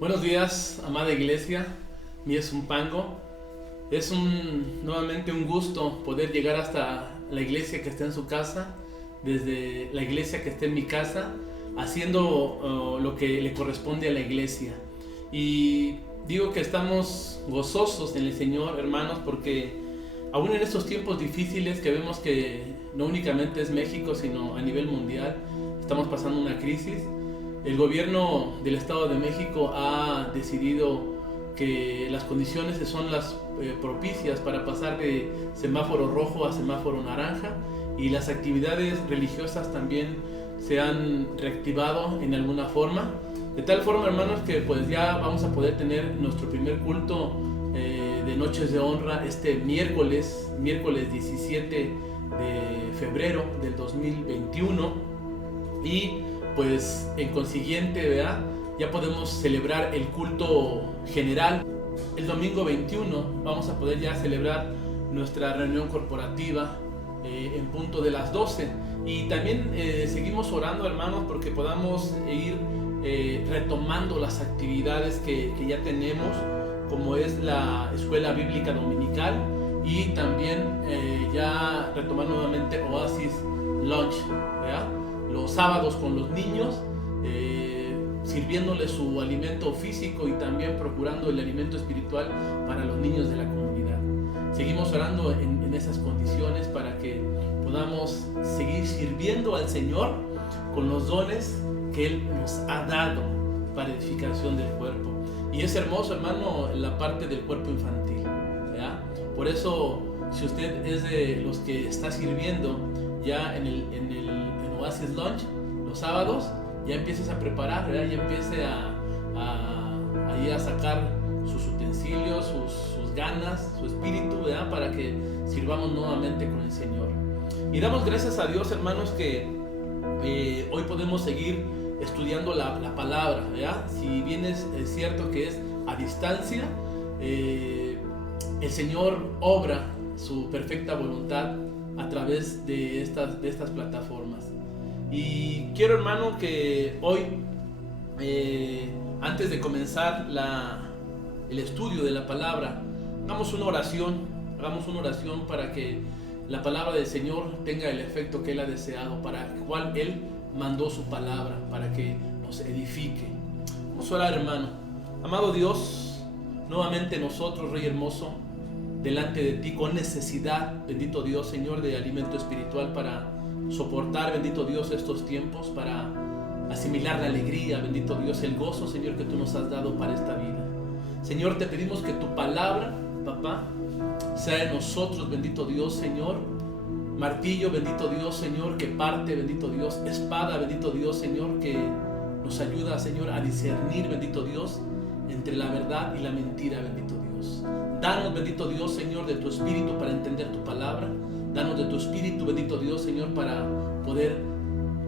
Buenos días, amada iglesia. Mi es un pango. Nuevamente un gusto poder llegar hasta la iglesia que está en su casa, desde la iglesia que está en mi casa, haciendo lo que le corresponde a la iglesia. Y digo que estamos gozosos en el Señor, hermanos, porque aún en estos tiempos difíciles que vemos que no únicamente es México, sino a nivel mundial, estamos pasando una crisis. El gobierno del Estado de México ha decidido que las condiciones son las propicias para pasar de semáforo rojo a semáforo naranja, y las actividades religiosas también se han reactivado en alguna forma. De tal forma, hermanos, que pues ya vamos a poder tener nuestro primer culto de Noches de Honra este miércoles 17 de febrero del 2021. Y pues en consiguiente, ¿verdad?, ya podemos celebrar el culto general. El domingo 21 vamos a poder ya celebrar nuestra reunión corporativa en punto de las 12. Y también seguimos orando, hermanos, porque podamos ir retomando las actividades que ya tenemos, como es la escuela bíblica dominical, y también ya retomar nuevamente Oasis Lunch, ¿verdad?, los sábados con los niños, sirviéndoles su alimento físico y también procurando el alimento espiritual para los niños de la comunidad. Seguimos orando en esas condiciones para que podamos seguir sirviendo al Señor con los dones que Él nos ha dado para edificación del cuerpo. Y es hermoso, hermano, la parte del cuerpo infantil, ¿verdad? Por eso, si usted es de los que está sirviendo ya en Oasis Lunch los sábados, ya empieces a preparar, ¿verdad? Ya empiece a sacar sus utensilios, sus ganas, su espíritu, ¿verdad?, para que sirvamos nuevamente con el Señor. Y damos gracias a Dios, hermanos, que hoy podemos seguir estudiando la palabra, ¿verdad? Si bien es cierto que es a distancia, el Señor obra su perfecta voluntad a través de estas plataformas. Y quiero, hermano, que hoy, antes de comenzar el estudio de la palabra, hagamos una oración para que la palabra del Señor tenga el efecto que Él ha deseado, para el cual Él mandó su palabra, para que nos edifique. Vamos a orar, hermano. Amado Dios, nuevamente nosotros, Rey hermoso, delante de ti con necesidad, bendito Dios, Señor, de alimento espiritual para soportar, bendito Dios, estos tiempos, para asimilar la alegría, bendito Dios, el gozo, Señor, que tú nos has dado para esta vida. Señor, te pedimos que tu palabra, papá, sea en nosotros, bendito Dios, Señor, martillo, bendito Dios, Señor, que parte, bendito Dios, espada, bendito Dios, Señor, que nos ayuda, Señor, a discernir, bendito Dios, entre la verdad y la mentira, bendito Dios. Danos, bendito Dios, Señor, de tu espíritu para entender tu palabra. Danos de tu espíritu, bendito Dios, Señor, para poder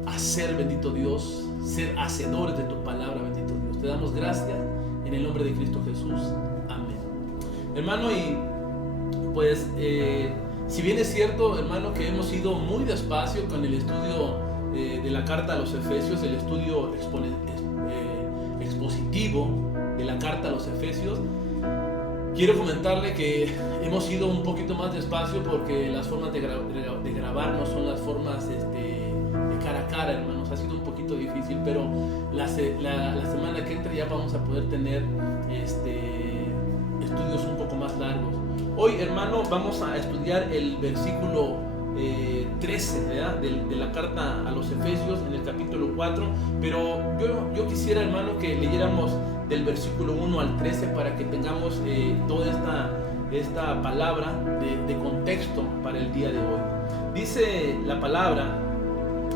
hacer, bendito Dios, ser hacedores de tu palabra, bendito Dios. Te damos gracias en el nombre de Cristo Jesús. Amén. Hermano, y pues si bien es cierto, hermano, que hemos ido muy despacio con el estudio de la carta a los Efesios, el estudio expositivo de la carta a los Efesios, quiero comentarle que hemos ido un poquito más despacio porque las formas de grabar no son las formas de cara a cara, hermanos. Ha sido un poquito difícil, pero la semana que entra ya vamos a poder tener estudios un poco más largos. Hoy, hermano, vamos a estudiar el versículo 13, ¿verdad?, de la carta a los Efesios, en el capítulo 4, pero yo quisiera, hermano, que leyéramos del versículo 1 al 13 para que tengamos toda esta palabra de contexto para el día de hoy. Dice la palabra,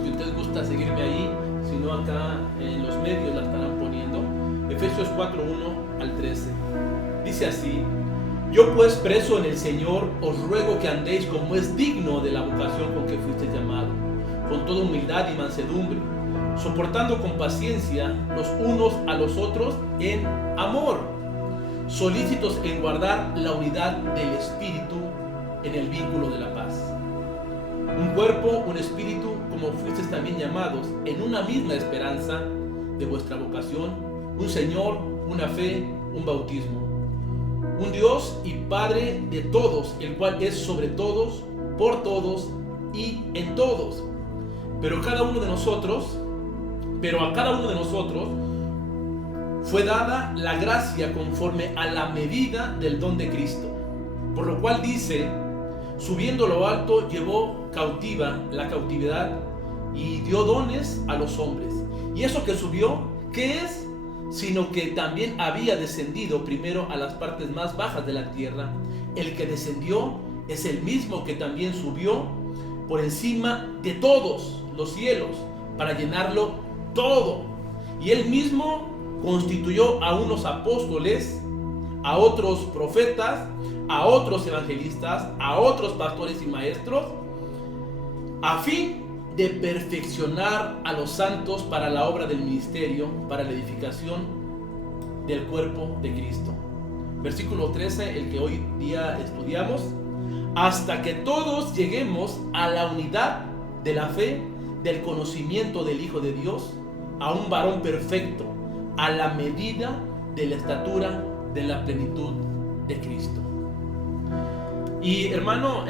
si usted gusta seguirme ahí, si no acá en los medios la estarán poniendo, Efesios 4, 1 al 13. Dice así: yo pues, preso en el Señor, os ruego que andéis como es digno de la vocación con que fuiste llamado, con toda humildad y mansedumbre, soportando con paciencia los unos a los otros en amor, solícitos en guardar la unidad del Espíritu en el vínculo de la paz. Un cuerpo, un espíritu, como fuisteis también llamados, en una misma esperanza de vuestra vocación, un Señor, una fe, un bautismo. Un Dios y Padre de todos, el cual es sobre todos, por todos y en todos. Pero a cada uno de nosotros fue dada la gracia conforme a la medida del don de Cristo. Por lo cual dice, subiendo lo alto, llevó cautiva la cautividad y dio dones a los hombres. Y eso que subió, ¿qué es? Sino que también había descendido primero a las partes más bajas de la tierra. El que descendió es el mismo que también subió por encima de todos los cielos para llenarlo todo. Y él mismo constituyó a unos apóstoles, a otros profetas, a otros evangelistas, a otros pastores y maestros, a fin de perfeccionar a los santos para la obra del ministerio, para la edificación del cuerpo de Cristo. Versículo 13, el que hoy día estudiamos. Hasta que todos lleguemos a la unidad de la fe, del conocimiento del Hijo de Dios, a un varón perfecto, a la medida de la estatura de la plenitud de Cristo. Y hermano,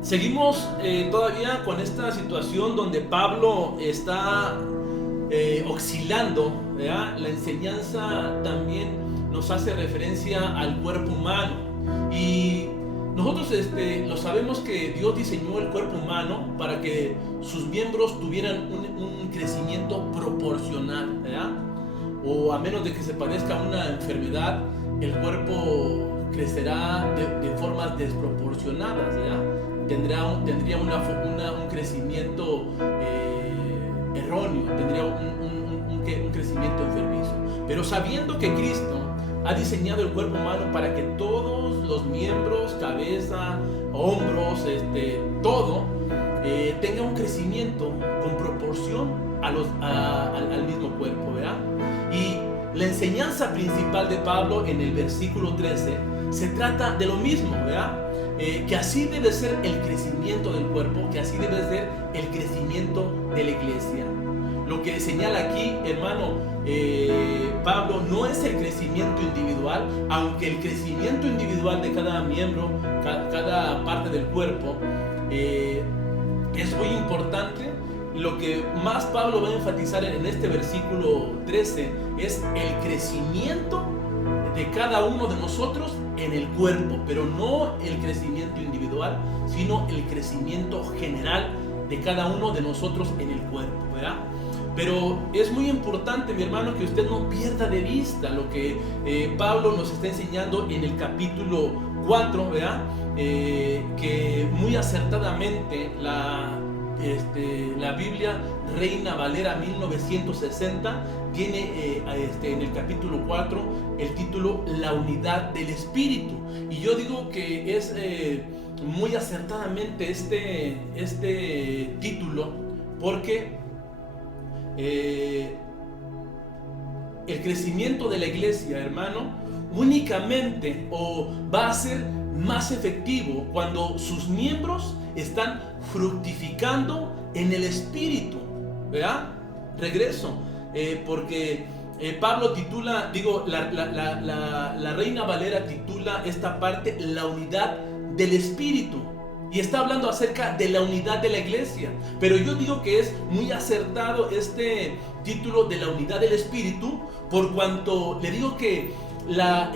seguimos todavía con esta situación donde Pablo está oscilando, ¿verdad? La enseñanza también nos hace referencia al cuerpo humano. Y nosotros lo sabemos que Dios diseñó el cuerpo humano para que sus miembros tuvieran un crecimiento proporcional, ¿verdad? O a menos de que se padezca una enfermedad, el cuerpo crecerá de formas desproporcionadas, ¿verdad? Tendría un crecimiento erróneo, tendría un crecimiento enfermizo. Pero sabiendo que Cristo ha diseñado el cuerpo humano para que todos los miembros, cabeza, hombros, todo, tenga un crecimiento con proporción al mismo cuerpo, ¿verdad? Y la enseñanza principal de Pablo en el versículo 13 se trata de lo mismo, ¿verdad? Que así debe ser el crecimiento del cuerpo, que así debe ser el crecimiento de la iglesia. Lo que señala aquí, hermano, Pablo, no es el crecimiento individual, aunque el crecimiento individual de cada miembro, cada parte del cuerpo, es muy importante. Lo que más Pablo va a enfatizar en este versículo 13 es el crecimiento de cada uno de nosotros en el cuerpo, pero no el crecimiento individual, sino el crecimiento general de cada uno de nosotros en el cuerpo, ¿verdad? Pero es muy importante, mi hermano, que usted no pierda de vista lo que Pablo nos está enseñando en el capítulo 4, ¿verdad? Que muy acertadamente la Biblia Reina Valera 1960 tiene en el capítulo 4 el título La unidad del Espíritu. Y yo digo que es muy acertadamente este título, porque el crecimiento de la iglesia, hermano, únicamente va a ser más efectivo cuando sus miembros están fructificando en el Espíritu, ¿verdad? Regreso, porque Pablo titula, la Reina Valera titula esta parte La unidad del Espíritu, y está hablando acerca de la unidad de la iglesia. Pero yo digo que es muy acertado este título de la unidad del Espíritu, por cuanto le digo que la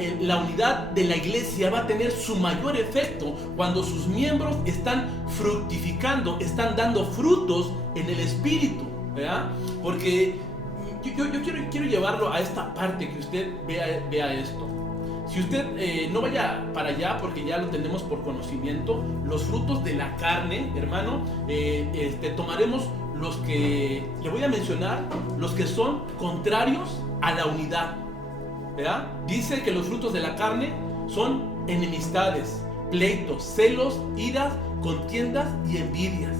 unidad de la iglesia va a tener su mayor efecto cuando sus miembros están fructificando, están dando frutos en el Espíritu, ¿verdad? Porque yo quiero llevarlo a esta parte, que usted vea esto. Si usted no vaya para allá, porque ya lo tenemos por conocimiento, los frutos de la carne, hermano, tomaremos los que le voy a mencionar, los que son contrarios a la unidad, ¿verdad? Dice que los frutos de la carne son enemistades, pleitos, celos, iras, contiendas y envidias.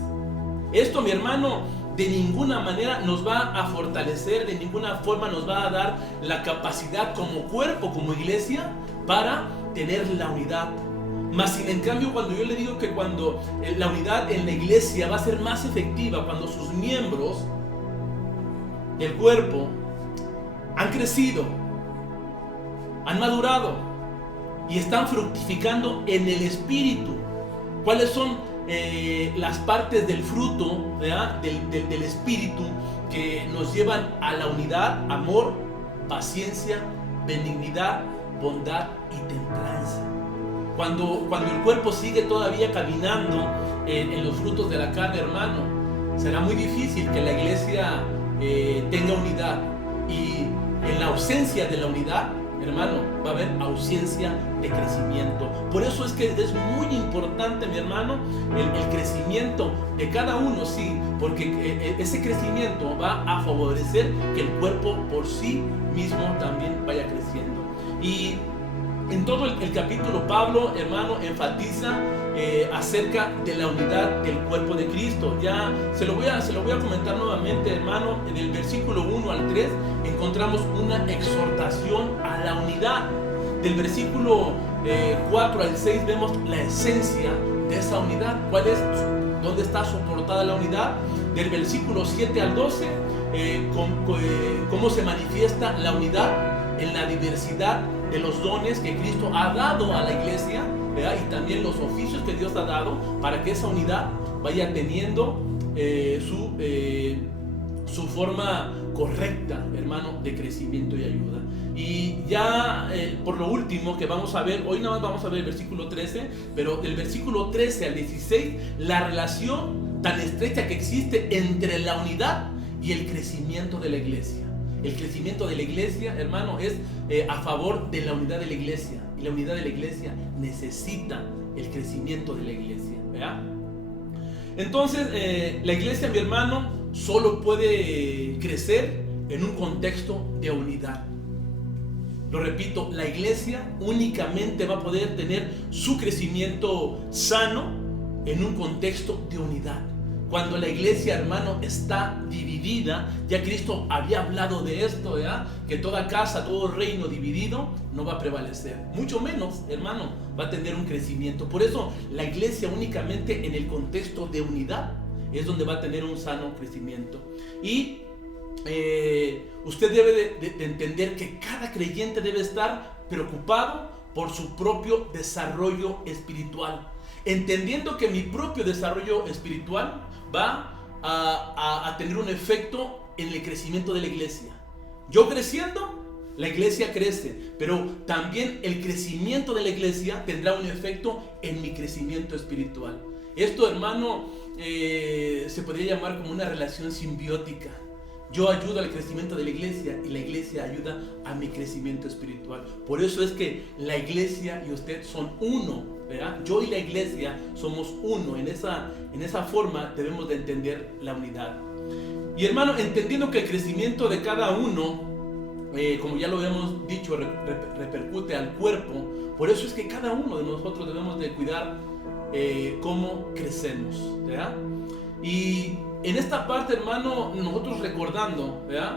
Esto, mi hermano, de ninguna manera nos va a fortalecer, de ninguna forma nos va a dar la capacidad como cuerpo, como iglesia, para tener la unidad. Mas sin en cambio, cuando yo le digo que cuando la unidad en la iglesia va a ser más efectiva, cuando sus miembros del cuerpo han crecido, han madurado y están fructificando en el Espíritu. ¿Cuáles son las partes del fruto, ¿verdad? Del Espíritu que nos llevan a la unidad? Amor, paciencia, benignidad, bondad y templanza. Cuando el cuerpo sigue todavía caminando en los frutos de la carne, hermano, será muy difícil que la iglesia tenga unidad. Y en la ausencia de la unidad, hermano, va a haber ausencia de crecimiento. Por eso es que es muy importante, mi hermano, el crecimiento de cada uno, sí, porque ese crecimiento va a favorecer que el cuerpo por sí mismo también vaya creciendo. Y en todo el capítulo, Pablo, hermano, enfatiza acerca de la unidad del cuerpo de Cristo. Ya se lo voy a comentar nuevamente, hermano. En el versículo 1 al 3 encontramos una exhortación a la unidad. Del versículo 4 al 6 vemos la esencia de esa unidad. ¿Dónde está soportada la unidad? Del versículo 7 al 12, cómo se manifiesta la unidad en la diversidad de los dones que Cristo ha dado a la iglesia, ¿verdad? Y también los oficios que Dios ha dado para que esa unidad vaya teniendo su forma correcta, hermano, de crecimiento y ayuda. Y ya por lo último que vamos a ver, hoy nada más vamos a ver el versículo 13, pero del versículo 13 al 16, la relación tan estrecha que existe entre la unidad y el crecimiento de la iglesia. El crecimiento de la iglesia, hermano, es a favor de la unidad de la iglesia. Y la unidad de la iglesia necesita el crecimiento de la iglesia, ¿verdad? Entonces, la iglesia, mi hermano, solo puede crecer en un contexto de unidad. Lo repito, la iglesia únicamente va a poder tener su crecimiento sano en un contexto de unidad. Cuando la iglesia, hermano, está dividida, ya Cristo había hablado de esto, ¿verdad? Que toda casa, todo reino dividido no va a prevalecer. Mucho menos, hermano, va a tener un crecimiento. Por eso la iglesia únicamente en el contexto de unidad es donde va a tener un sano crecimiento. Y usted debe de entender que cada creyente debe estar preocupado por su propio desarrollo espiritual, entendiendo que mi propio desarrollo espiritual va a tener un efecto en el crecimiento de la iglesia. Yo creciendo, la iglesia crece, pero también el crecimiento de la iglesia tendrá un efecto en mi crecimiento espiritual. Esto, hermano, se podría llamar como una relación simbiótica. Yo ayudo al crecimiento de la iglesia y la iglesia ayuda a mi crecimiento espiritual. Por eso es que la iglesia y usted son uno, ¿verdad? Yo y la iglesia somos uno. En esa forma debemos de entender la unidad. Y hermano, entendiendo que el crecimiento de cada uno, como ya lo habíamos dicho, repercute al cuerpo. Por eso es que cada uno de nosotros debemos de cuidar cómo crecemos, ¿verdad? Y en esta parte, hermano, nosotros recordando, ¿verdad?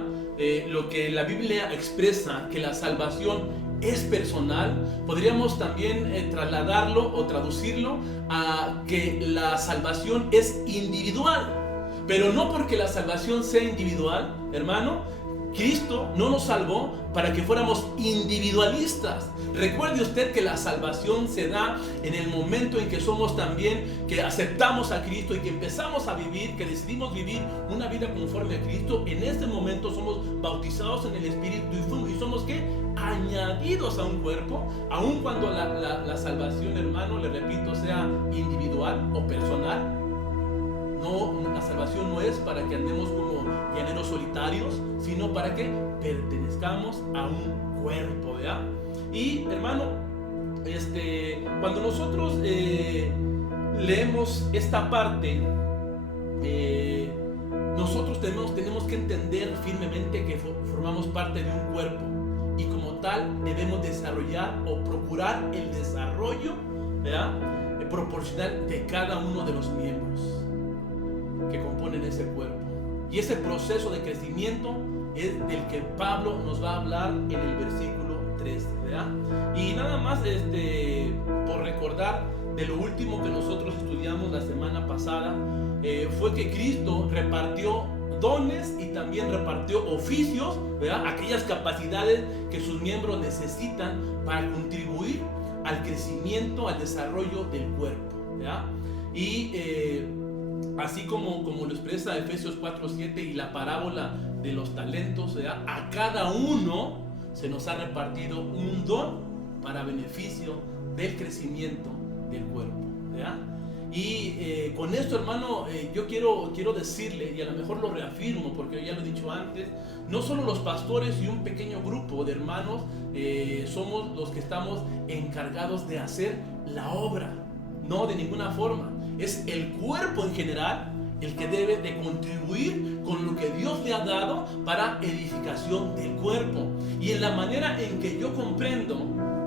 Lo que la Biblia expresa, que la salvación es personal, podríamos también trasladarlo o traducirlo a que la salvación es individual. Pero no porque la salvación sea individual, hermano, Cristo no nos salvó para que fuéramos individualistas. Recuerde usted que la salvación se da en el momento en que somos también, que aceptamos a Cristo y que empezamos a vivir, que decidimos vivir una vida conforme a Cristo. En ese momento somos bautizados en el Espíritu y somos ¿qué? Añadidos a un cuerpo, aun cuando la salvación, hermano, le repito, sea individual o personal. No, la salvación no es para que andemos como llaneros solitarios, sino para que pertenezcamos a un cuerpo, ¿verdad? Y hermano, cuando nosotros leemos esta parte, nosotros tenemos que entender firmemente que formamos parte de un cuerpo y como tal debemos desarrollar o procurar el desarrollo, ¿verdad? Proporcional de cada uno de los miembros que componen ese cuerpo. Y ese proceso de crecimiento es del que Pablo nos va a hablar en el versículo 13, ¿verdad? Y nada más por recordar de lo último que nosotros estudiamos la semana pasada, fue que Cristo repartió dones y también repartió oficios, ¿verdad? Aquellas capacidades que sus miembros necesitan para contribuir al crecimiento, al desarrollo del cuerpo, ¿verdad? Y así como lo expresa Efesios 4:7 y la parábola de los talentos, ¿verdad? A cada uno se nos ha repartido un don para beneficio del crecimiento del cuerpo, ¿verdad? Y con esto, hermano, yo quiero decirle, y a lo mejor lo reafirmo porque ya lo he dicho antes, no solo los pastores y un pequeño grupo de hermanos somos los que estamos encargados de hacer la obra, no, de ninguna forma. Es el cuerpo en general el que debe de contribuir con lo que Dios le ha dado para edificación del cuerpo. Y en la manera en que yo comprendo,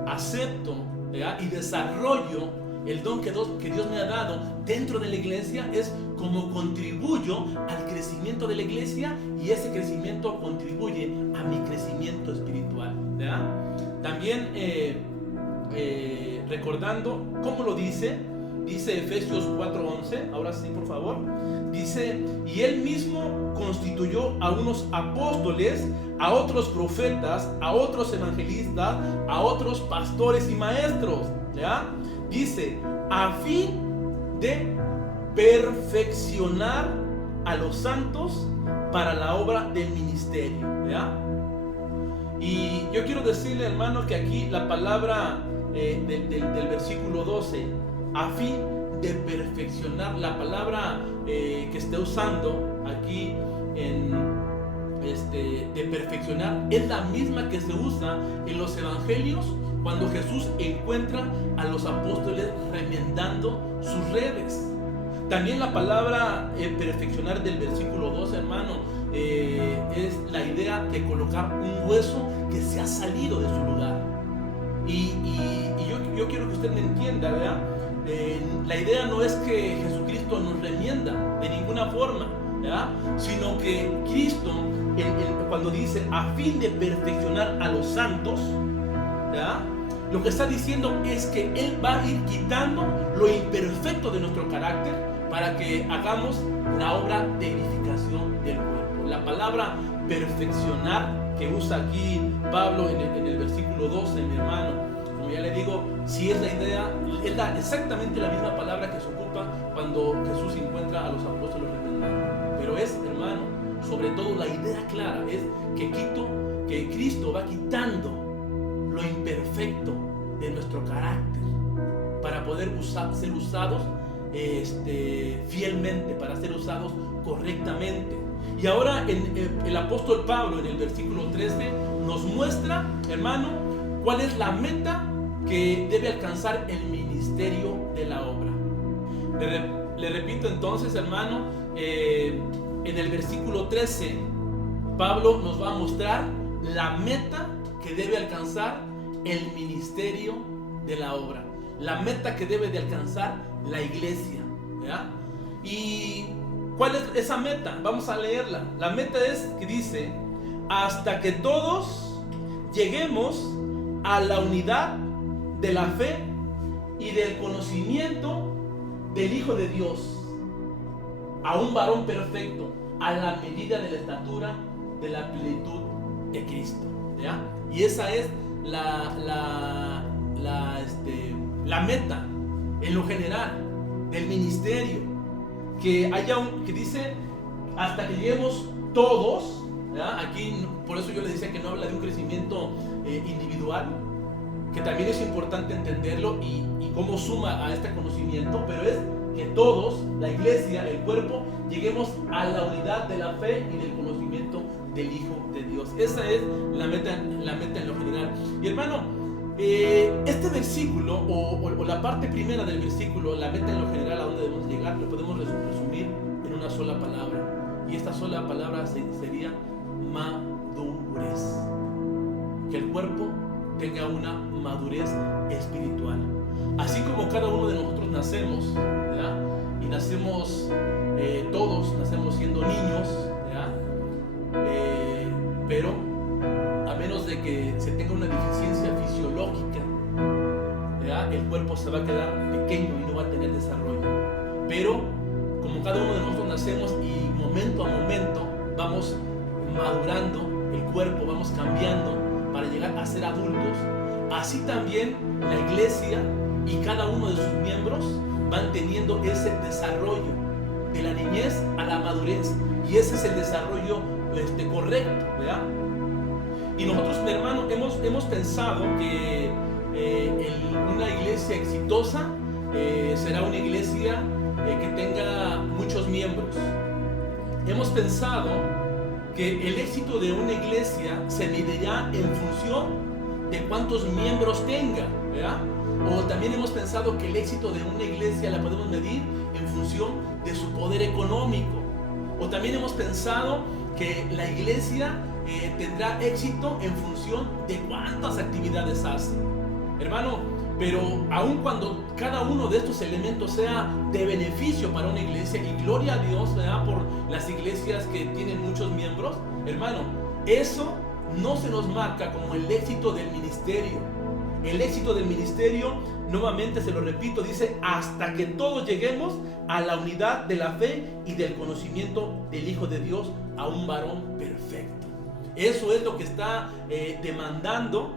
acepto, ¿verdad? Y desarrollo el don que Dios me ha dado dentro de la iglesia, es como contribuyo al crecimiento de la iglesia, y ese crecimiento contribuye a mi crecimiento espiritual, ¿verdad? También recordando cómo lo dice Efesios 4:11, ahora sí, por favor. Dice: y él mismo constituyó a unos apóstoles, a otros profetas, a otros evangelistas, a otros pastores y maestros, ¿ya? Dice, a fin de perfeccionar a los santos para la obra del ministerio, ¿ya? Y yo quiero decirle, hermano, que aquí la palabra del versículo 12, a fin de perfeccionar, la palabra que está usando aquí de perfeccionar es la misma que se usa en los evangelios cuando Jesús encuentra a los apóstoles remendando sus redes. También la palabra perfeccionar del versículo 12, hermano, es la idea de colocar un hueso que se ha salido de su lugar. Y yo quiero que usted me entienda, ¿verdad? La idea no es que Jesucristo nos remienda de ninguna forma, ¿verdad? Sino que Cristo, cuando dice a fin de perfeccionar a los santos, ¿verdad? Lo que está diciendo es que Él va a ir quitando lo imperfecto de nuestro carácter para que hagamos la obra de edificación del cuerpo. La palabra perfeccionar que usa aquí Pablo en el versículo 12, mi hermano, como ya le digo, si es la idea, es exactamente la misma palabra que se ocupa cuando Jesús encuentra a los apóstoles remendando. Pero es, hermano, sobre todo la idea clara es que Cristo va quitando lo imperfecto de nuestro carácter para poder ser usados fielmente, para ser usados correctamente. Y ahora el apóstol Pablo en el versículo 13 nos muestra, hermano, cuál es la meta que debe alcanzar el ministerio de la obra. Le repito entonces, hermano, en el versículo 13 Pablo nos va a mostrar la meta que debe alcanzar el ministerio de la obra, la meta que debe de alcanzar la iglesia, ¿verdad? ¿Y cuál es esa meta? Vamos a leerla. La meta es que dice: hasta que todos lleguemos a la unidad de la fe y del conocimiento del Hijo de Dios, a un varón perfecto, a la medida de la estatura de la plenitud de Cristo, ¿ya? Y esa es la meta en lo general del ministerio, que dice hasta que lleguemos todos, ¿ya? Aquí por eso yo le decía que no habla de un crecimiento individual, que también es importante entenderlo y cómo suma a este conocimiento, pero es que todos, la iglesia, el cuerpo, lleguemos a la unidad de la fe y del conocimiento del Hijo de Dios. Esa es la meta en lo general. Y hermano, este versículo o la parte primera del versículo, la meta en lo general, a dónde debemos llegar, lo podemos resumir en una sola palabra. Y esta sola palabra sería madurez. Que el cuerpo tenga una madurez espiritual. Así como cada uno de nosotros nacemos, ¿verdad? Y nacemos, todos nacemos siendo niños, ¿verdad? Pero a menos de que se tenga una deficiencia fisiológica, ¿verdad? El cuerpo se va a quedar pequeño y no va a tener desarrollo. Pero como cada uno de nosotros nacemos y momento a momento vamos madurando el cuerpo, vamos cambiando para llegar a ser adultos, así también la iglesia y cada uno de sus miembros van teniendo ese desarrollo de la niñez a la madurez, y ese es el desarrollo correcto, ¿verdad? Y nosotros, mi hermano, hemos pensado que una iglesia exitosa será una iglesia que tenga muchos miembros. Hemos pensado que el éxito de una iglesia se medirá en función de cuántos miembros tenga, ¿verdad? O también hemos pensado que el éxito de una iglesia la podemos medir en función de su poder económico. O también hemos pensado que la iglesia tendrá éxito en función de cuántas actividades hace. Hermano, pero aun cuando cada uno de estos elementos sea de beneficio para una iglesia, y gloria a Dios, ¿verdad?, por las iglesias que tienen muchos miembros, hermano, eso no se nos marca como el éxito del ministerio. El éxito del ministerio, nuevamente se lo repito, dice: hasta que todos lleguemos a la unidad de la fe y del conocimiento del Hijo de Dios, a un varón perfecto. Eso es lo que está demandando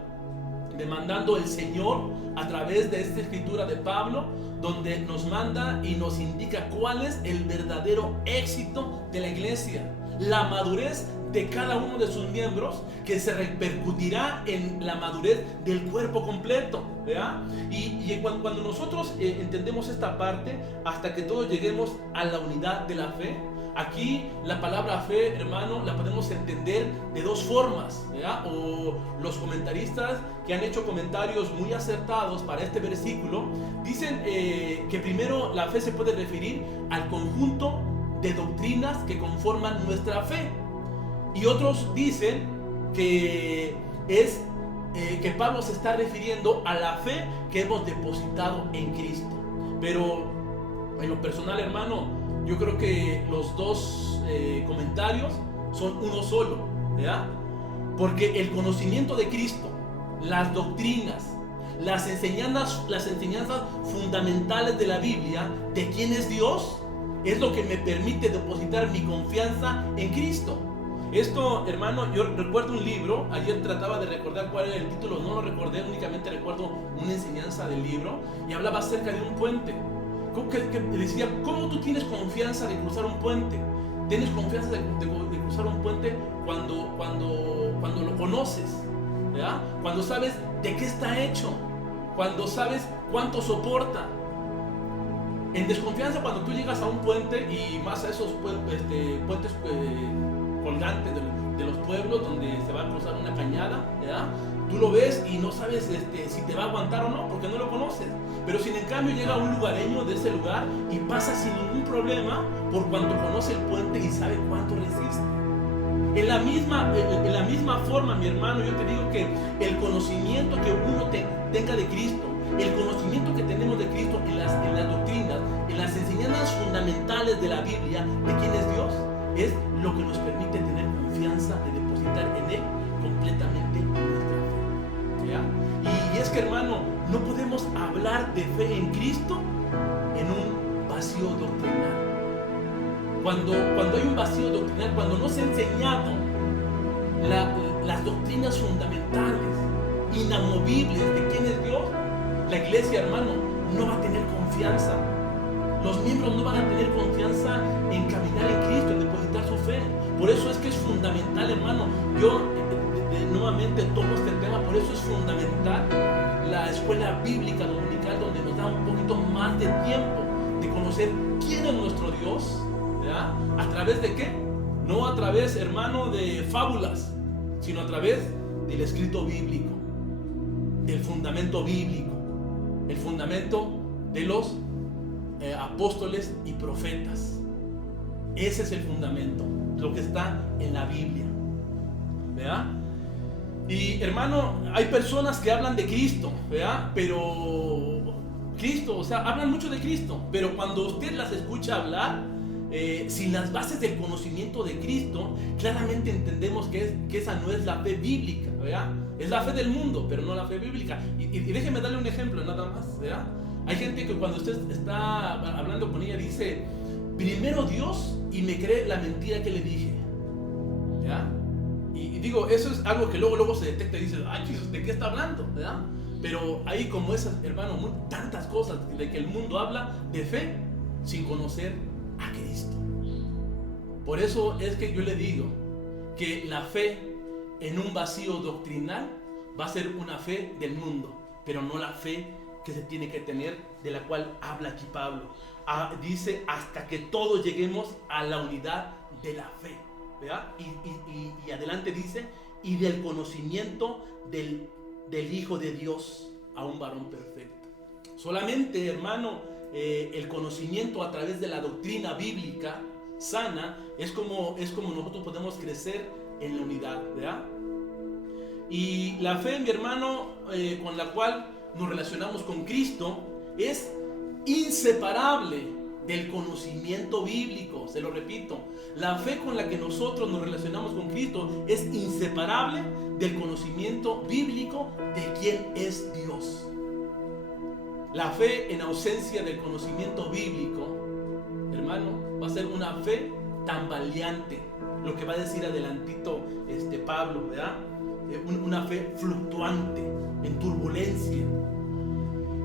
el Señor a través de esta escritura de Pablo, donde nos manda y nos indica cuál es el verdadero éxito de la iglesia, la madurez de cada uno de sus miembros, que se repercutirá en la madurez del cuerpo completo, ¿verdad? Y cuando nosotros entendemos esta parte, hasta que todos lleguemos a la unidad de la fe, aquí la palabra fe, hermano, la podemos entender de dos formas, ¿verdad? O los comentaristas que han hecho comentarios muy acertados para este versículo dicen que primero la fe se puede referir al conjunto de doctrinas que conforman nuestra fe, y otros dicen que es que Pablo se está refiriendo a la fe que hemos depositado en Cristo. Pero en lo personal, hermano, yo creo que los dos comentarios son uno solo, ¿verdad? Porque el conocimiento de Cristo, las doctrinas, las enseñanzas fundamentales de la Biblia, de quién es Dios, es lo que me permite depositar mi confianza en Cristo. Esto, hermano, yo recuerdo un libro, ayer trataba de recordar cuál era el título, no lo recordé, únicamente recuerdo una enseñanza del libro, y hablaba acerca de un puente. Que decía: ¿cómo tú tienes confianza de cruzar un puente? Tienes confianza de cruzar un puente cuando lo conoces, ¿verdad? Cuando sabes de qué está hecho, cuando sabes cuánto soporta. En desconfianza cuando tú llegas a un puente, y más a esos puentes colgantes de los pueblos donde se va a cruzar una cañada, ¿verdad? Tú lo ves y no sabes si te va a aguantar o no, porque no lo conoces. Pero si en cambio llega un lugareño de ese lugar y pasa sin ningún problema, por cuanto conoce el puente y sabe cuánto resiste. En la misma forma, mi hermano, yo te digo que el conocimiento que uno tenga de Cristo, el conocimiento que tenemos de Cristo en las doctrinas, en las enseñanzas fundamentales de la Biblia, de quién es Dios, es lo que nos permite tener confianza de depositar en Él completamente nuestra fe, ¿ya? Y es que, hermano, no podemos hablar de fe en Cristo en un vacío doctrinal. Cuando hay un vacío doctrinal, cuando no se ha enseñado las doctrinas fundamentales, inamovibles de quién es Dios, la iglesia, hermano, no va a tener confianza. Los miembros no van a tener confianza en caminar en Cristo, en depositar su fe. Por eso es que es fundamental, hermano. Yo nuevamente tomo este tema, por eso es fundamental la escuela bíblica dominical, donde nos da un poquito más de tiempo de conocer quién es nuestro Dios, ¿verdad? ¿A través de qué? No a través, hermano, de fábulas, sino a través del escrito bíblico, del fundamento bíblico, el fundamento de los apóstoles y profetas. Ese es el fundamento, lo que está en la Biblia, ¿verdad? Y, hermano, hay personas que hablan de Cristo, ¿verdad? Pero Cristo, o sea, hablan mucho de Cristo, pero cuando usted las escucha hablar sin las bases del conocimiento de Cristo, claramente entendemos que esa no es la fe bíblica, ¿verdad? Es la fe del mundo, pero no la fe bíblica. Y déjeme darle un ejemplo nada más, ¿verdad? Hay gente que cuando usted está hablando con ella dice: primero Dios y me cree la mentira que le dije. ¿ya? Y digo, eso es algo que luego se detecta y dices, ay, Jesús, ¿de qué está hablando? ¿Verdad? Pero hay como esas, hermano, tantas cosas de que el mundo habla de fe sin conocer a Cristo. Por eso es que yo le digo que la fe en un vacío doctrinal va a ser una fe del mundo, pero no la fe que se tiene que tener, de la cual habla aquí Pablo. Dice, hasta que todos lleguemos a la unidad de la fe, ¿verdad? Y adelante dice, y del conocimiento del Hijo de Dios, a un varón perfecto. Solamente, hermano, el conocimiento a través de la doctrina bíblica sana es como nosotros podemos crecer en la unidad, ¿verdad? Y la fe, mi hermano, con la cual nos relacionamos con Cristo, es inseparable del conocimiento bíblico. Se lo repito, la fe con la que nosotros nos relacionamos con Cristo es inseparable del conocimiento bíblico de quién es Dios. La fe en ausencia del conocimiento bíblico, hermano, va a ser una fe tambaleante, lo que va a decir adelantito Pablo, ¿verdad? Una fe fluctuante, en turbulencia.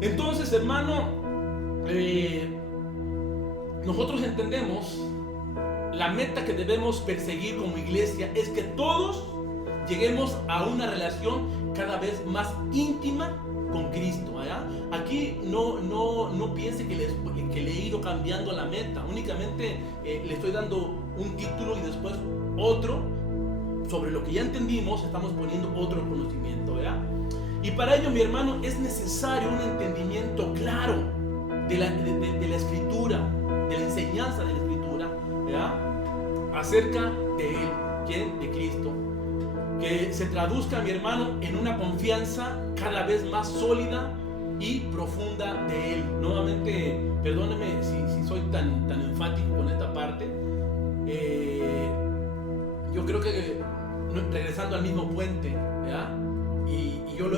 Entonces, hermano, nosotros entendemos la meta que debemos perseguir como iglesia es que todos lleguemos a una relación cada vez más íntima con Cristo, ¿verdad? Aquí no piense que le he ido cambiando la meta, únicamente le estoy dando un título y después otro. Sobre lo que ya entendimos, estamos poniendo otro conocimiento, ¿verdad? Y para ello, mi hermano, es necesario un entendimiento claro de la Escritura, de la enseñanza de la Escritura, ¿verdad? Acerca de Él, ¿quién? De Cristo. Que se traduzca, mi hermano, en una confianza cada vez más sólida y profunda de Él. Nuevamente, perdóneme si soy tan enfático con esta parte. Yo creo que regresando al mismo puente, ¿verdad? Y yo lo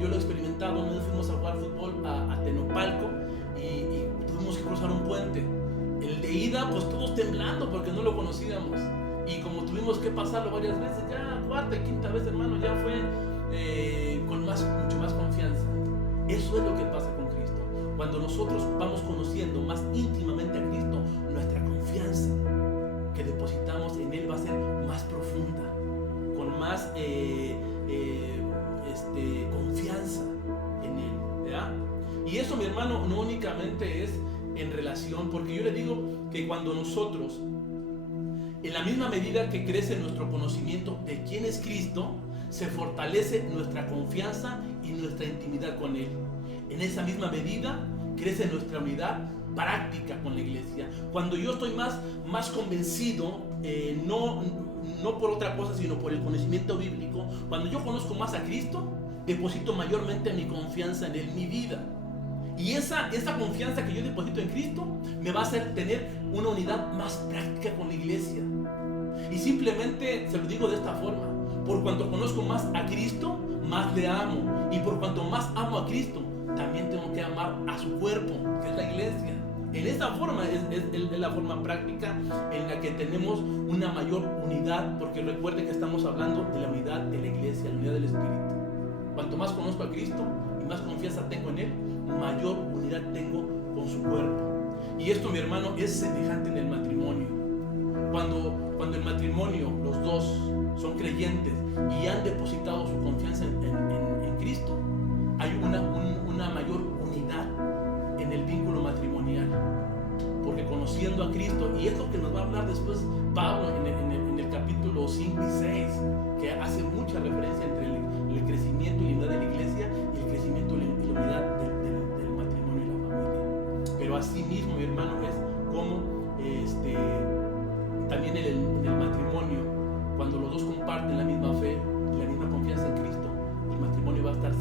he experimentado. Nos fuimos a jugar fútbol a Tenopalco y tuvimos que cruzar un puente. El de ida, pues todos temblando porque no lo conocíamos, y como tuvimos que pasarlo varias veces, ya cuarta y quinta vez, hermano, ya fue con mucho más confianza. Eso es lo que pasa con Cristo. Cuando nosotros vamos conociendo más íntimamente a Cristo, nuestra confianza que depositamos en Él va a ser más profunda, con más confianza en Él, ¿verdad? Y eso, mi hermano, no únicamente es en relación, porque yo le digo que cuando nosotros, en la misma medida que crece nuestro conocimiento de quién es Cristo, se fortalece nuestra confianza y nuestra intimidad con Él. En esa misma medida crece nuestra unidad práctica con la iglesia. Cuando yo estoy más convencido, no por otra cosa, sino por el conocimiento bíblico, cuando yo conozco más a Cristo, deposito mayormente mi confianza en Él, mi vida. Y esa confianza que yo deposito en Cristo me va a hacer tener una unidad más práctica con la iglesia. Y simplemente se lo digo de esta forma: por cuanto conozco más a Cristo, más le amo. Y por cuanto más amo a Cristo, también tengo que amar a su cuerpo, que es la iglesia. En esa forma es la forma práctica en la que tenemos una mayor unidad, porque recuerden que estamos hablando de la unidad de la iglesia, la unidad del Espíritu. Cuanto más conozco a Cristo y más confianza tengo en Él, mayor unidad tengo con su cuerpo. Y esto, mi hermano, es semejante en el matrimonio. Cuando el matrimonio, los dos son creyentes y han depositado su confianza en Cristo, hay una mayor unidad en el vínculo matrimonial, porque conociendo a Cristo, y es lo que nos va a hablar después Pablo en el capítulo 5 y 6, que hace mucha referencia entre el crecimiento y la unidad de la iglesia y el crecimiento y la unidad del matrimonio y la familia. Pero así mismo, mi hermano, es como también en el matrimonio, cuando los dos comparten la misma fe y la misma confianza en Cristo, el matrimonio va a estar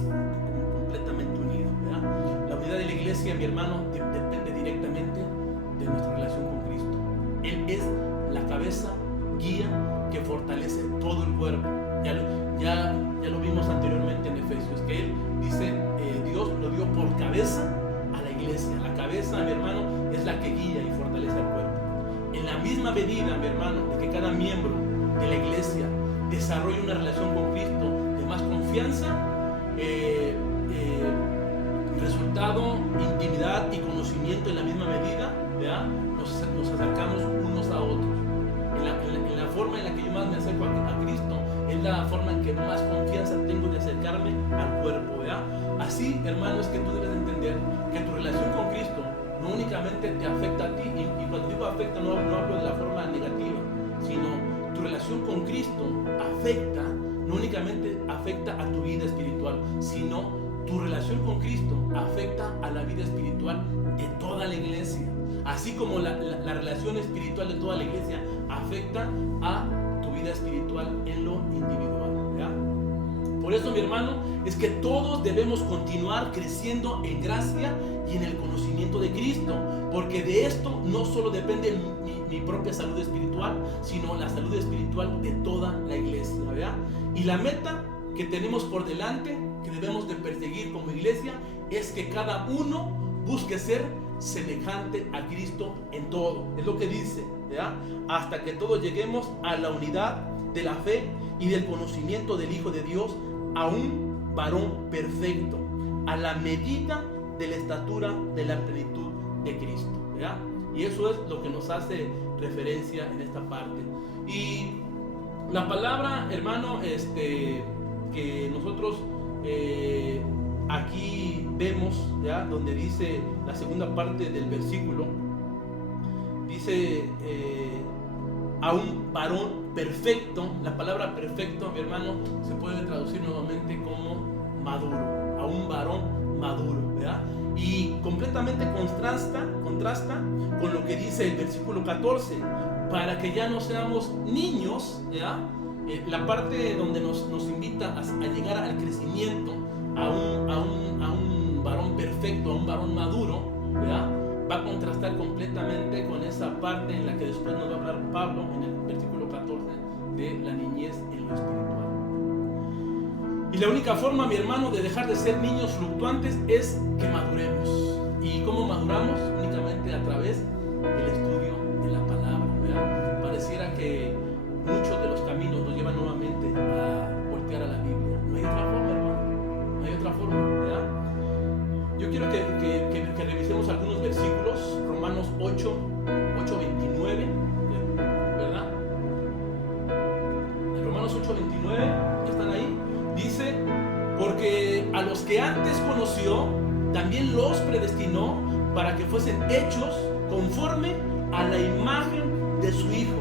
completamente unido, ¿verdad? La unidad de la iglesia, mi hermano, depende directamente de nuestra relación con Cristo. Él es la cabeza, guía, que fortalece todo el cuerpo. Ya lo vimos anteriormente en Efesios, que Él dice, Dios lo dio por cabeza a la iglesia. La cabeza, mi hermano, es la que guía y fortalece al cuerpo. En la misma medida, mi hermano, de que cada miembro de la iglesia desarrolle una relación con Cristo de más confianza, resultado, intimidad y conocimiento en la misma medida, ¿verdad? Nos acercamos unos a otros. En la forma en la que yo más me acerco a Cristo es la forma en que más confianza tengo de acercarme al cuerpo, ¿verdad? Así, hermano, es que tú debes entender que tu relación con Cristo no únicamente te afecta a ti, y cuando digo afecta no hablo de la forma negativa, sino tu relación con Cristo afecta, no únicamente afecta a tu vida espiritual, sino tu relación con Cristo afecta a la vida espiritual de toda la iglesia. Así como la relación espiritual de toda la iglesia afecta a tu vida espiritual en lo individual, ¿verdad? Por eso, mi hermano, es que todos debemos continuar creciendo en gracia y en el conocimiento de Cristo, porque de esto no solo depende mi propia salud espiritual, sino la salud espiritual de toda la iglesia, ¿verdad? Y la meta que tenemos por delante, que debemos de perseguir como iglesia, es que cada uno busque ser semejante a Cristo en todo. Es lo que dice, ¿verdad? Hasta que todos lleguemos a la unidad de la fe y del conocimiento del Hijo de Dios, a un varón perfecto, a la medida de la estatura de la plenitud de Cristo, ¿verdad? Y eso es lo que nos hace referencia en esta parte. Y la palabra, hermano, que nosotros aquí vemos, ¿ya? Donde dice la segunda parte del versículo, dice a un varón perfecto. La palabra perfecto, mi hermano, se puede traducir nuevamente como maduro, a un varón maduro, ¿verdad? Y completamente contrasta con lo que dice el versículo 14, para que ya no seamos niños, ¿verdad? La parte donde nos invita a llegar al crecimiento, a un varón perfecto, a un varón maduro, ¿verdad? Va a contrastar completamente con esa parte en la que después nos va a hablar Pablo en el versículo 14 de la niñez en lo espiritual. Y la única forma, mi hermano, de dejar de ser niños fluctuantes es que maduremos. ¿Y cómo maduramos? Únicamente a través del estudio de la palabra, ¿verdad? Pareciera que muchos de los caminos nos llevan nuevamente a voltear a la Biblia. No hay otra forma, hermano. No hay otra forma, ¿verdad? Yo quiero que revisemos algunos versículos. Romanos 8:29, ¿verdad? En Romanos 8:29, ¿están ahí? Dice, porque a los que antes conoció, también los predestinó para que fuesen hechos conforme a la imagen de su Hijo,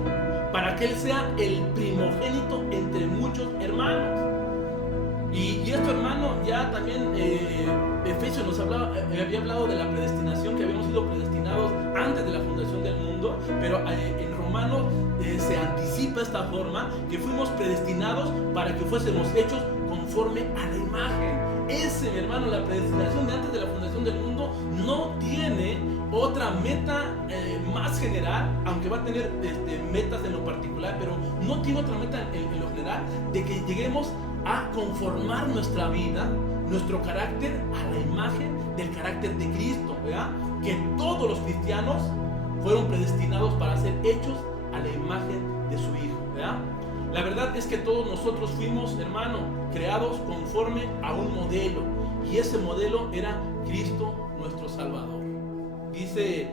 para que Él sea el primogénito entre muchos hermanos. Y esto, hermano, ya también Efesios nos había hablado de la predestinación, que habíamos sido predestinados antes de la fundación del mundo, pero en Romanos se anticipa esta forma, que fuimos predestinados para que fuésemos hechos conforme a la imagen. Ese, mi hermano, la predestinación de antes de la fundación del mundo no tiene otra meta más general, aunque va a tener metas en lo particular, pero no tiene otra meta en lo general, de que lleguemos a conformar nuestra vida, nuestro carácter, a la imagen del carácter de Cristo, ¿verdad? Que todos los cristianos fueron predestinados para ser hechos a la imagen de su Hijo, ¿verdad? La verdad es que todos nosotros fuimos, hermano, creados conforme a un modelo, y ese modelo era Cristo nuestro Salvador. Dice,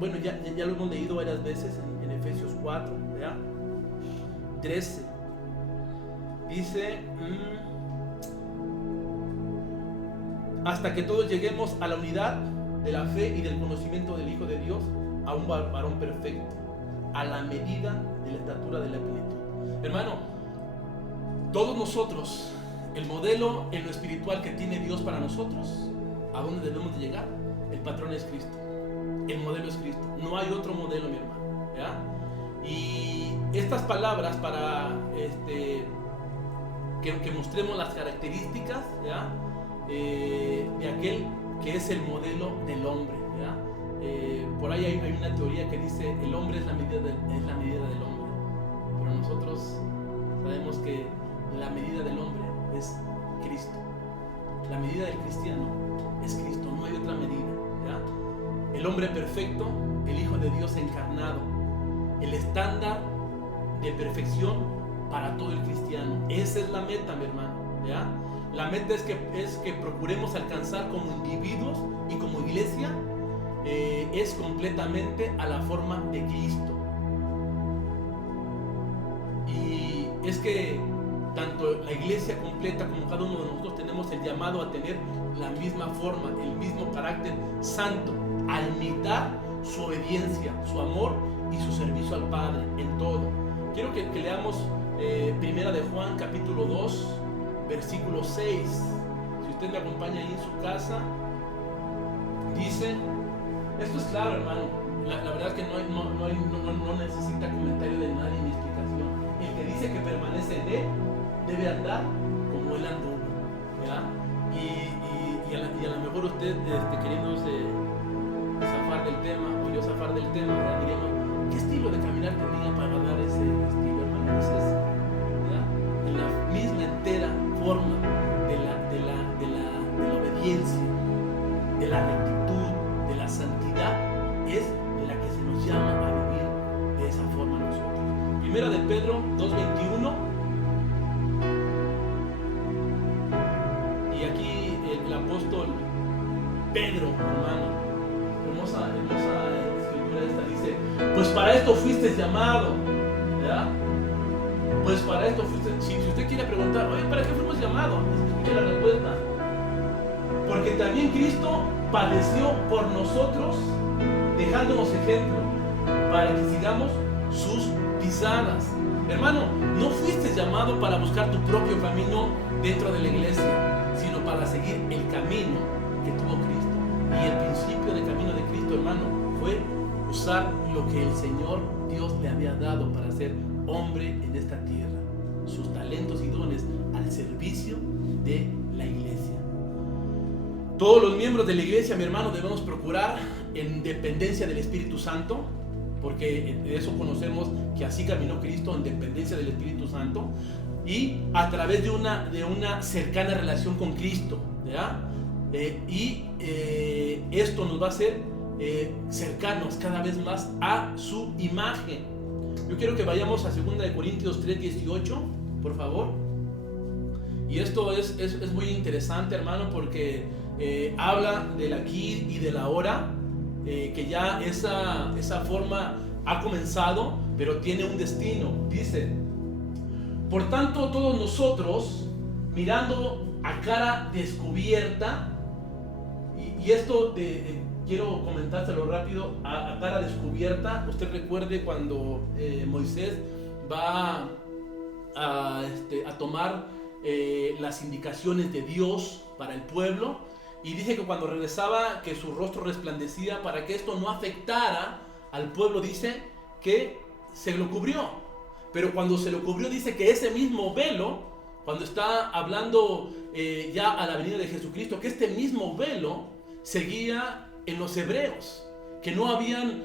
bueno, ya lo hemos leído varias veces en Efesios 4, ¿verdad? 13. Dice, hasta que todos lleguemos a la unidad de la fe y del conocimiento del Hijo de Dios, a un varón perfecto, a la medida de la estatura de la plenitud. Hermano, todos nosotros, el modelo en lo espiritual que tiene Dios para nosotros, ¿a dónde debemos de llegar? El patrón es Cristo, el modelo es Cristo, no hay otro modelo, mi hermano, ¿ya? Y estas palabras para que mostremos las características, ¿ya? De aquel que es el modelo del hombre, ¿ya? Por ahí hay una teoría que dice el hombre es la medida del hombre, pero nosotros sabemos que la medida del hombre es Cristo. La medida del cristiano es Cristo, no hay otra medida, ¿ya? El hombre perfecto, el Hijo de Dios encarnado, el estándar de perfección para todo el cristiano. Esa es la meta, mi hermano, ¿ya? La meta es que procuremos alcanzar como individuos y como iglesia, es completamente a la forma de Cristo. Y es que tanto la iglesia completa como cada uno de nosotros tenemos el llamado a tener la misma forma, el mismo carácter santo, a imitar su obediencia, su amor y su servicio al Padre en todo. Quiero que leamos Primera de Juan capítulo 2 versículo 6. Si usted me acompaña ahí en su casa, dice, esto es claro, hermano, la verdad es que no necesita comentario de nadie ni explicación. El que dice que permanece en él debe andar como él anduvo, ¿ya? Y a lo mejor usted queriéndose zafar del tema, o yo zafar del tema, ¿verdad? Diríamos, ¿qué estilo de caminar tenía para ganar ese estilo, hermano? Es ese, ¿ya? En la misma entera forma de la obediencia, de la rectitud, de la santidad, es en la que se nos llama a vivir de esa forma nosotros. Primera de Pedro 2:21. Y aquí el apóstol Pedro, hermano, hermosa escritura esta, dice, pues para esto fuiste llamado, ¿verdad? Pues para esto fuiste, si usted quiere preguntar, oye, ¿para qué fuimos llamados? Escuche la respuesta. Porque también Cristo padeció por nosotros, dejándonos ejemplo, para que sigamos sus pisadas. Hermano, no fuiste llamado para buscar tu propio camino dentro de la iglesia, sino para seguir el camino que tuvo Cristo. Y el principio del camino de Cristo, hermano, fue usar lo que el Señor Dios le había dado para ser hombre en esta tierra, sus talentos y dones al servicio de la iglesia. Todos los miembros de la iglesia, mi hermano, debemos procurar en dependencia del Espíritu Santo, porque de eso conocemos que así caminó Cristo, en dependencia del Espíritu Santo, y a través de una cercana relación con Cristo, ¿verdad? Esto nos va a hacer cercanos cada vez más a su imagen. Yo quiero que vayamos a 2 Corintios 3:18, por favor. Y esto es muy interesante, hermano, porque habla del aquí y del ahora, que ya esa forma ha comenzado, pero tiene un destino. Dice, por tanto, todos nosotros, mirando a cara descubierta, y esto quiero comentárselo rápido, a cara descubierta. Usted recuerde cuando Moisés va a tomar las indicaciones de Dios para el pueblo, y dice que cuando regresaba, que su rostro resplandecía, para que esto no afectara al pueblo, dice que se lo cubrió. Pero cuando se lo cubrió, dice que ese mismo velo, cuando está hablando ya a la venida de Jesucristo, que este mismo velo seguía en los hebreos, que no habían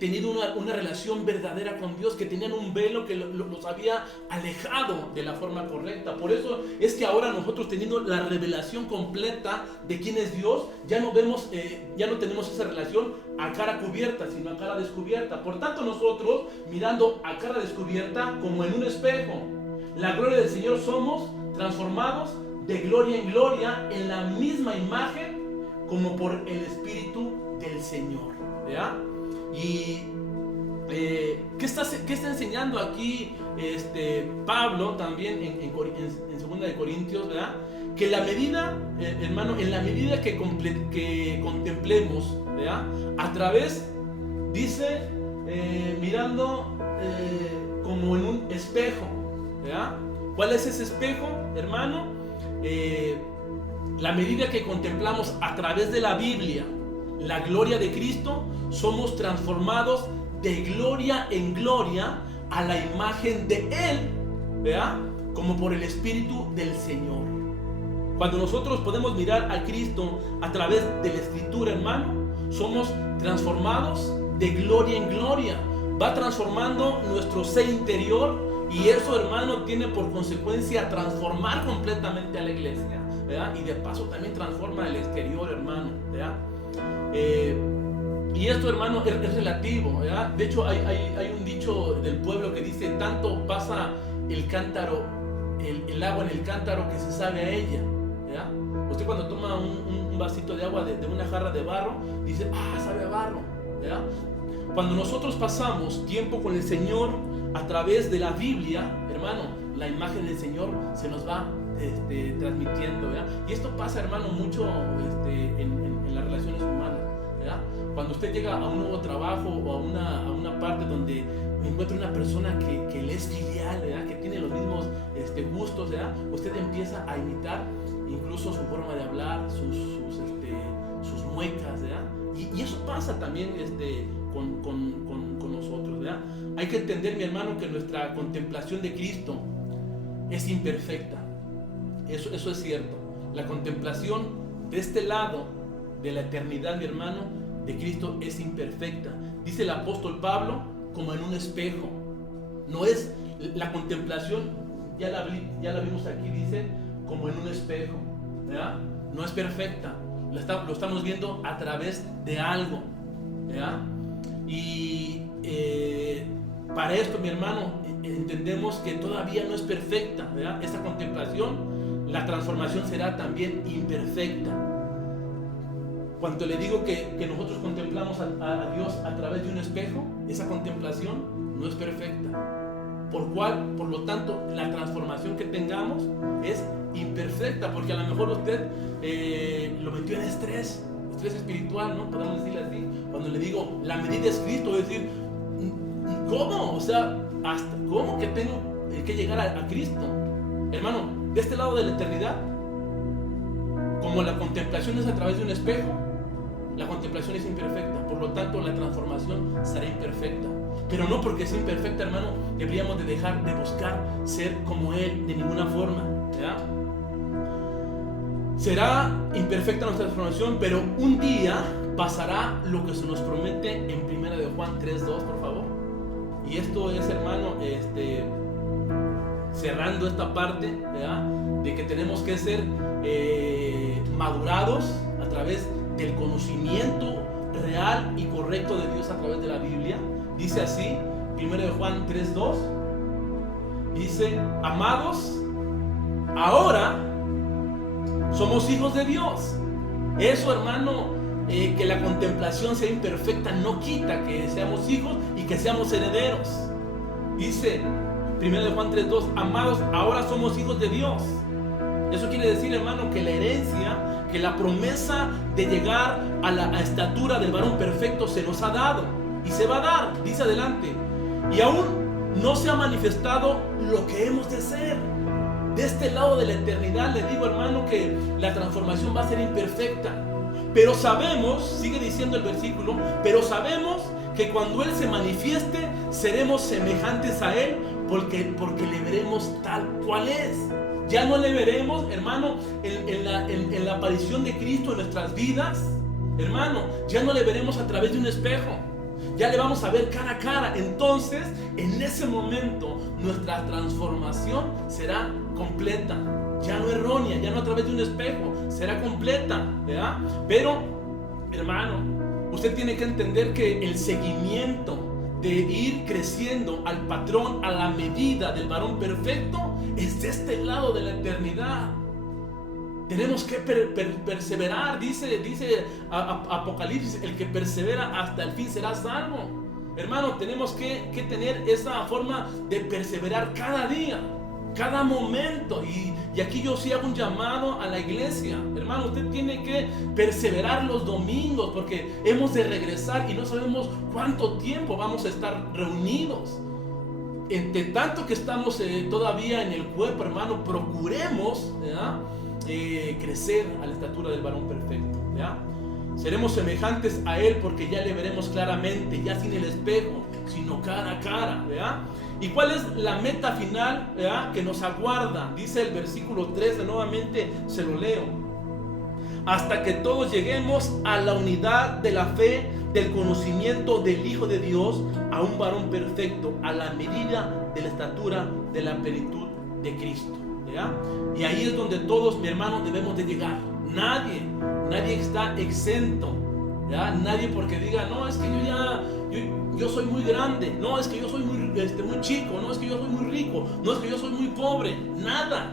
tenido una relación verdadera con Dios, que tenían un velo que los había alejado de la forma correcta. Por eso es que ahora nosotros, teniendo la revelación completa de quién es Dios, ya no tenemos esa relación a cara cubierta, sino a cara descubierta. Por tanto, nosotros, mirando a cara descubierta como en un espejo la gloria del Señor, somos transformados de gloria en gloria en la misma imagen, como por el Espíritu del Señor, ¿verdad? Y ¿qué está enseñando aquí Pablo también en 2 de Corintios, ¿verdad? Que la medida, hermano, en la medida que contemplemos, ¿verdad? A través, dice, mirando como en un espejo, ¿verdad? ¿Cuál es ese espejo, hermano? La medida que contemplamos a través de la Biblia la gloria de Cristo, somos transformados de gloria en gloria a la imagen de Él, ¿verdad? Como por el Espíritu del Señor. Cuando nosotros podemos mirar a Cristo a través de la Escritura, hermano, somos transformados de gloria en gloria. Va transformando nuestro ser interior, y eso, hermano, tiene por consecuencia transformar completamente a la iglesia, ¿verdad? Y de paso también transforma el exterior, hermano, ¿verdad? Y esto, hermano, es relativo, ¿verdad? De hecho, hay un dicho del pueblo que dice: tanto pasa el cántaro, el agua en el cántaro, que se sabe a ella, ¿verdad? Usted cuando toma un vasito de agua de una jarra de barro, dice: sabe a barro, ¿verdad? Cuando nosotros pasamos tiempo con el Señor a través de la Biblia, hermano, la imagen del Señor se nos va transmitiendo, ¿verdad? Y esto pasa, hermano, mucho en las relaciones humanas, ¿verdad? Cuando usted llega a un nuevo trabajo o a una parte donde encuentra una persona que le es filial, ¿verdad? Que tiene los mismos gustos, ¿verdad? Usted empieza a imitar incluso su forma de hablar, sus muecas, ¿verdad? Y eso pasa también con nosotros, ¿verdad? Hay que entender, mi hermano, que nuestra contemplación de Cristo es imperfecta. Eso es cierto. La contemplación de este lado de la eternidad, mi hermano, de Cristo es imperfecta. Dice el apóstol Pablo: como en un espejo. No es la contemplación, ya la vimos aquí, dice como en un espejo, ¿verdad? No es perfecta. Lo estamos viendo a través de algo, ¿verdad? Y para esto, mi hermano, entendemos que todavía no es perfecta, ¿verdad? Esa contemplación, la transformación será también imperfecta. Cuando le digo que nosotros contemplamos a Dios a través de un espejo, esa contemplación no es perfecta. Por lo tanto, la transformación que tengamos es imperfecta, porque a lo mejor usted lo metió en estrés espiritual, ¿no? Podemos decirle así. Cuando le digo, la medida es Cristo, es decir, ¿cómo? O sea, ¿cómo que tengo que llegar a Cristo? Hermano, de este lado de la eternidad, como la contemplación es a través de un espejo, la contemplación es imperfecta, por lo tanto la transformación será imperfecta. Pero no porque sea imperfecta, hermano, deberíamos de dejar de buscar ser como Él de ninguna forma, ¿verdad? Será imperfecta nuestra transformación, pero un día pasará lo que se nos promete en 1 de Juan 3:2, por favor. Y esto es, hermano, cerrando esta parte, ¿verdad? De que tenemos que ser madurados a través del conocimiento real y correcto de Dios a través de la Biblia. Dice así, 1 de Juan 3:2, dice: amados, ahora somos hijos de Dios. Eso, hermano, que la contemplación sea imperfecta no quita que seamos hijos y que seamos herederos. Dice 1 de Juan 3:2, amados, ahora somos hijos de Dios. Eso quiere decir, hermano, que la herencia, que la promesa de llegar a la estatura del varón perfecto se nos ha dado y se va a dar. Dice adelante: y aún no se ha manifestado lo que hemos de ser. De este lado de la eternidad le digo, hermano, que la transformación va a ser imperfecta. Pero sabemos, sigue diciendo el versículo, pero sabemos que cuando Él se manifieste seremos semejantes a Él, porque le veremos tal cual es. Ya no le veremos, hermano, en la aparición de Cristo en nuestras vidas, hermano, ya no le veremos a través de un espejo, ya le vamos a ver cara a cara. Entonces, en ese momento, nuestra transformación será completa, ya no errónea, ya no a través de un espejo, será completa, ¿verdad? Pero, hermano, usted tiene que entender que el seguimiento de ir creciendo al patrón, a la medida del varón perfecto, es de este lado de la eternidad. Tenemos que perseverar, dice Apocalipsis: el que persevera hasta el fin será salvo. Hermano, tenemos que tener esa forma de perseverar cada día, cada momento. Y aquí yo sí hago un llamado a la iglesia. Hermano, usted tiene que perseverar los domingos, porque hemos de regresar y no sabemos cuánto tiempo vamos a estar reunidos. Entre tanto que estamos todavía en el cuerpo, hermano, procuremos, ¿verdad?, crecer a la estatura del varón perfecto, ¿verdad? Seremos semejantes a Él porque ya le veremos claramente, ya sin el espejo, sino cara a cara, ¿verdad? ¿Y cuál es la meta final, ¿verdad?, que nos aguarda? Dice el versículo 13, nuevamente se lo leo: hasta que todos lleguemos a la unidad de la fe, del conocimiento del Hijo de Dios, a un varón perfecto, a la medida de la estatura de la plenitud de Cristo, ¿verdad? Y ahí es donde todos, mi hermano, debemos de llegar. Nadie está exento ¿ya? Nadie porque diga, no, es que yo soy muy grande, no, es que yo soy muy chico, no, es que yo soy muy rico, no, es que yo soy muy pobre. Nada.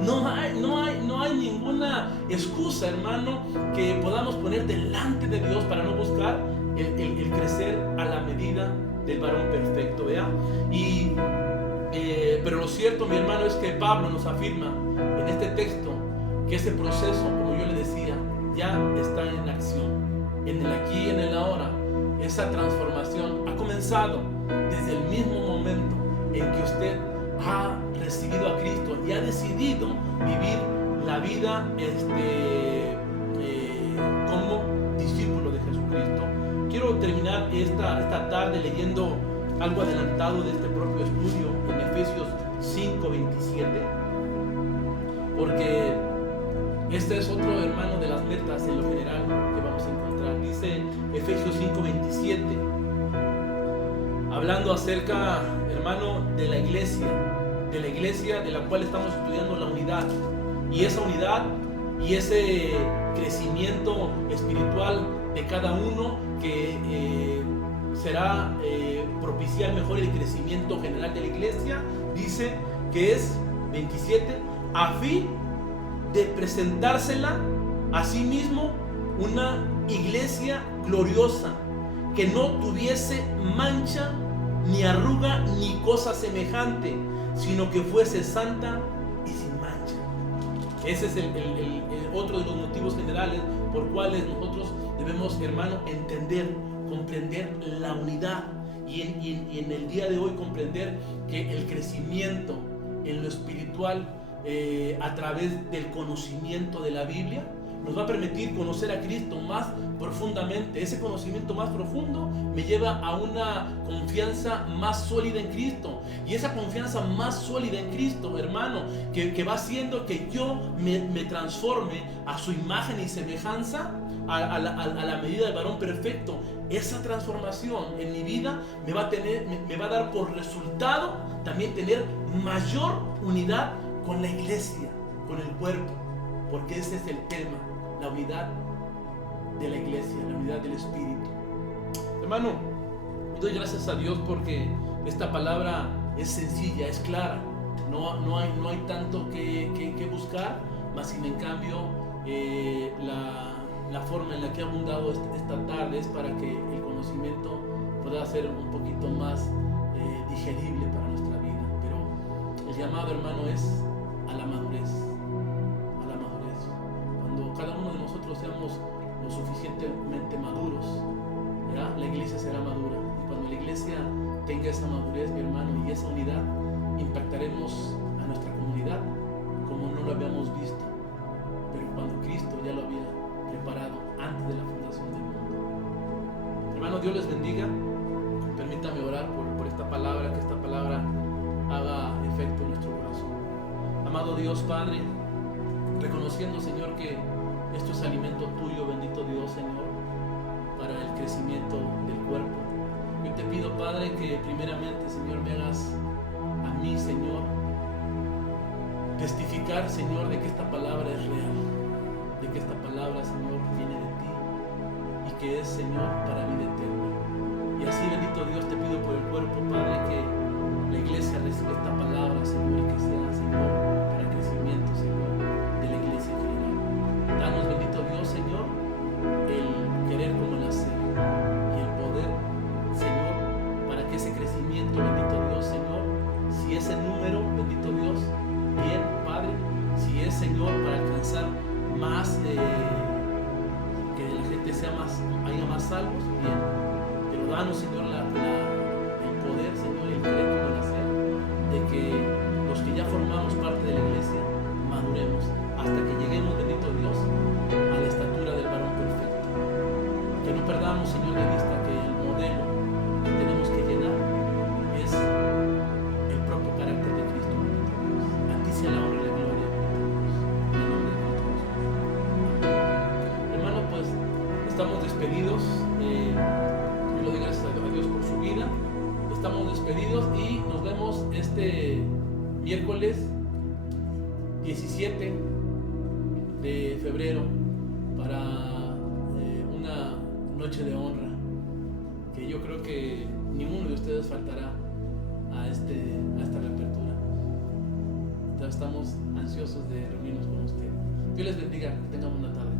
No hay ninguna excusa, hermano, que podamos poner delante de Dios para no buscar el crecer a la medida del varón perfecto, ¿vea? Pero lo cierto, mi hermano, es que Pablo nos afirma en este texto que ese proceso, como yo le decía, ya está en acción. En el aquí y en el ahora, esa transformación ha comenzado desde el mismo momento en que usted ha recibido a Cristo y ha decidido vivir la vida como discípulo de Jesucristo. Quiero terminar esta tarde leyendo algo adelantado de este propio estudio en Efesios 5:27, porque este es otro, hermano, de las metas en lo general que vamos a encontrar. Dice Efesios 5:27, hablando acerca, hermano, de la iglesia de la cual estamos estudiando la unidad, y esa unidad y ese crecimiento espiritual de cada uno que será propiciar mejor el crecimiento general de la iglesia. Dice que es 27, a fin de presentársela a sí mismo una iglesia gloriosa, que no tuviese mancha, ni arruga, ni cosa semejante, sino que fuese santa y sin mancha. Ese es el otro de los motivos generales por cuales nosotros debemos, hermano, entender, comprender la unidad, y en el día de hoy comprender que el crecimiento en lo espiritual a través del conocimiento de la Biblia nos va a permitir conocer a Cristo más profundamente. Ese conocimiento más profundo me lleva a una confianza más sólida en Cristo, y esa confianza más sólida en Cristo, hermano, que va haciendo que yo me transforme a su imagen y semejanza, a la medida del varón perfecto. Esa transformación en mi vida me va a dar por resultado también tener mayor unidad con la iglesia, con el cuerpo, porque ese es el tema, la unidad de la iglesia, la unidad del Espíritu. Hermano, doy gracias a Dios porque esta palabra es sencilla, es clara, no hay tanto que buscar, mas sin en cambio la forma en la que ha abundado esta tarde es para que el conocimiento pueda ser un poquito más digerible para nuestra vida. Pero el llamado, hermano, es a la madurez, a la madurez. Cuando cada uno de nosotros seamos lo suficientemente maduros, ¿ya? La iglesia será madura, y cuando la iglesia tenga esa madurez, mi hermano, y esa unidad, impactaremos a nuestra comunidad como no lo habíamos visto, pero cuando Cristo ya lo había preparado antes de la fundación del mundo. Hermano, Dios les bendiga. Permítame orar por esta palabra, que esta palabra haga efecto en nuestro corazón. Amado Dios Padre, reconociendo, Señor, que esto es alimento tuyo, bendito Dios, Señor, para el crecimiento del cuerpo. Yo te pido, Padre, que primeramente, Señor, me hagas a mí, Señor, testificar, Señor, de que esta palabra es real, de que esta palabra, Señor, viene de ti y que es, Señor, para vida eterna. Y así, bendito Dios, te pido por el cuerpo, Padre, que la iglesia reciba esta palabra, Señor, y que sea, Señor, para el crecimiento, Señor, de la iglesia en general. Danos, bendito Dios, Señor, el querer como el hacer y el poder, Señor, para que ese crecimiento, bendito Dios, Señor, si es el número, bendito Dios, bien, Padre, si es, Señor, para alcanzar más, que la gente haya más salvos, bien, pero danos, Señor, el poder, Señor, el querer como el hacer, de que los que ya formamos parte de la iglesia maduremos hasta que lleguemos, bendito Dios, a la estatura del varón perfecto. Que no perdamos, Señor, de vista que el modelo que tenemos que llenar es el propio carácter de Cristo, bendito Dios. A ti sea la honra y la gloria, en el nombre de Jesús. Hermano, pues estamos despedidos. Yo le doy gracias a Dios por su vida. Estamos despedidos y nos vemos este miércoles 17 de febrero para una nueva noche de honra, que yo creo que ninguno de ustedes faltará a esta reapertura. Estamos ansiosos de reunirnos con usted. Dios les bendiga, que tengan una tarde.